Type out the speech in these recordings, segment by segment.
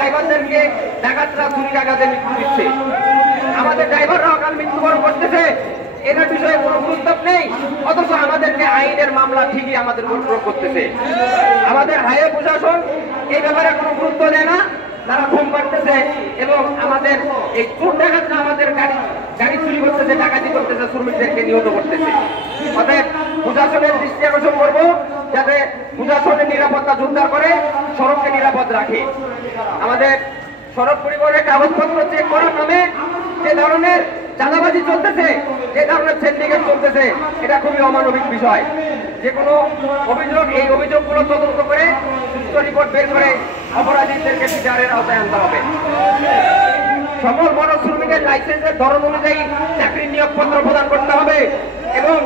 ড্রাইভারদেরকে ডাকাতরা চুরি ডাকাতে মৃত্যু দিচ্ছে, আমাদের ড্রাইভাররা অকাল মৃত্যুবরণ করতেছে, এটার বিষয়ে কোনো প্রস্তাব নেই। অথচ আমাদেরকে আইনের মামলা ঠিকই আমাদের উপর প্রয়োগ করতেছে। আমাদের হাইওয়ে প্রশাসন এই ব্যাপারে কোনো গুরুত্ব দেয় না, তারা ঘুম পাড়তেছে এবং আমাদের এই চোর ডাকাতরা আমাদের গাড়ি চুরি করতেছে, ডাকাতি করতেছে, শ্রমিকদেরকে নিহত করতেছে। অতএব প্রশাসনের দৃষ্টি আকর্ষণ করবো যাতে প্রশাসনের নিরাপত্তা জোরদার করে, সড়ককে নিরাপদ রাখে। আমাদের সড়ক পরিবহনের কাগজপত্র চেক করার নামে যে ধরনের চাঁদাবাজি চলতেছে, যে ধরনের সিন্ডিকেট চলতেছে, এটা খুবই অমানবিক বিষয়। যে কোনো অভিযোগ, এই অভিযোগগুলো তদন্ত করে সুস্থ রিপোর্ট বের করে অপরাধীদেরকে বিচারের আওতায় আনতে হবে। সকল বড় শ্রমিকের লাইসেন্সের ধরন অনুযায়ী চাকরির নিয়োগপত্র প্রদান করতে হবে এবং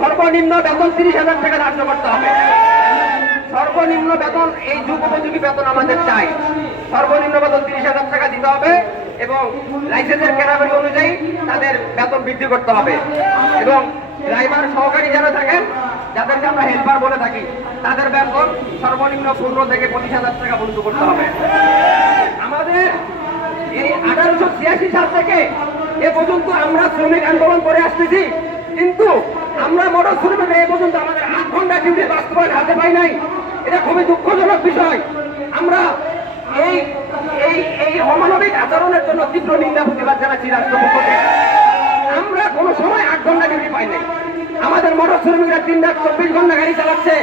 সর্বনিম্ন বেতন 30,000 টাকা ধার্য করতে হবে। সর্বনিম্ন বেতন, এই যুগ উপযোগী বেতন আমাদের চাই। সর্বনিম্ন বেতন 30,000 টাকা দিতে হবে এবং লাইসেন্সের ক্যাটাগরি অনুযায়ী তাদের বেতন বৃদ্ধি করতে হবে এবং ড্রাইভার সহকারী যারা থাকেন, যাদেরকে আমরা হেল্পার বলে থাকি, তাদের বেতন সর্বনিম্ন 15 থেকে 25,000 টাকা বন্ধ করতে হবে। আমাদের এই 1886 সাল থেকে এ পর্যন্ত আমরা শ্রমিক আন্দোলন করে আসতেছি, কিন্তু আমরা মোটর শ্রমিক এ পর্যন্ত আমাদের 8 ঘন্টা ডিউটি বাস্তবায়ন হাতে পাই নাই। এটা খুবই দুঃখজনক বিষয়। আমরা এই এই এই অমানবিক আচরণের জন্য তীব্র নিন্দা প্রতিবাদ জানাচ্ছি রাষ্ট্রপক্ষকে। আমরা কোনো সময় 8 ঘন্টা ডিউটি পাই নাই। আমাদের মোটর শ্রমিকরা 3-24 ঘন্টা গাড়ি চালাচ্ছে,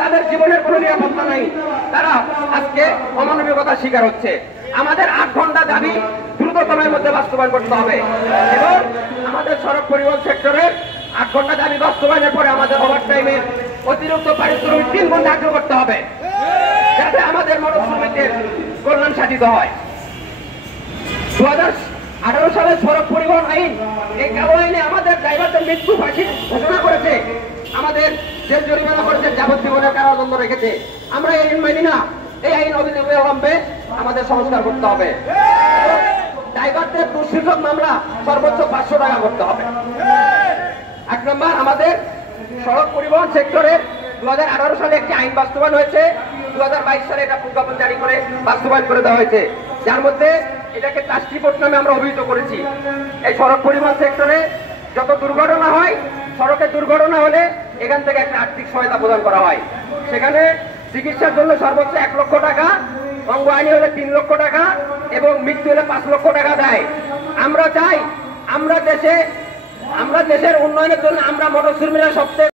তাদের জীবনের কোনো নিরাপত্তা নাই, তারা আজকে অমানবিকতার শিকার হচ্ছে। আমাদের 8 ঘন্টা দাবি দ্রুত সময়ের মধ্যে বাস্তবায়ন করতে হবে এবং আমাদের সড়ক পরিবহন সেক্টরের 8 ঘন্টা দাবি বাস্তবায়নের পরে আমাদের ওভারটাইমের অতিরিক্ত পারিশ্রমিক 3 গুণ ধার্য করতে হবে, যাতে আমাদের মোটর শ্রমিকদের কল্যাণ সাধিত হয়। 2018 সালের সড়ক পরিবহন আইন, এই কালো আইনে আমাদের ড্রাইভারদের মৃত্যু ফাঁসি ঘোষণা করেছে, আমাদের জেল জরিমানা করেছে, যাবজ্জীবনের কারাদণ্ড রেখেছে। আমরা এই আইন মানি না। এই আইন অবিলম্বে আমাদের সংস্কার করতে হবে। ড্রাইভারদের দুঃসূচক মামলা সর্বোচ্চ 500 টাকা করতে হবে। 1 নম্বর, আমাদের সড়ক পরিবহন সেক্টরের 2018 সালে একটি আইন বাস্তবায়ন হয়েছে, 2022 সালে এটা প্রজ্ঞাপন জারি করে বাস্তবায়ন করে দেওয়া হয়েছে, যার মধ্যে এটাকে টাস্ক রিপোর্ট নামে আমরা অভিহিত করেছি। এই সড়ক পরিবহন সেক্টরে যত দুর্ঘটনা হয়, সড়কে দুর্ঘটনা হলে এখান থেকে একটা আর্থিক সহায়তা প্রদান করা হয়। সেখানে চিকিৎসার জন্য সর্বোচ্চ 1 লক্ষ টাকা, অঙ্গহানি হলে 3 লক্ষ টাকা এবং মৃত্যু হলে 5 লক্ষ টাকা দেয়। আমরা চাই, আমরা দেশের উন্নয়নের জন্য আমরা মোটর শ্রমিকরা সবচেয়ে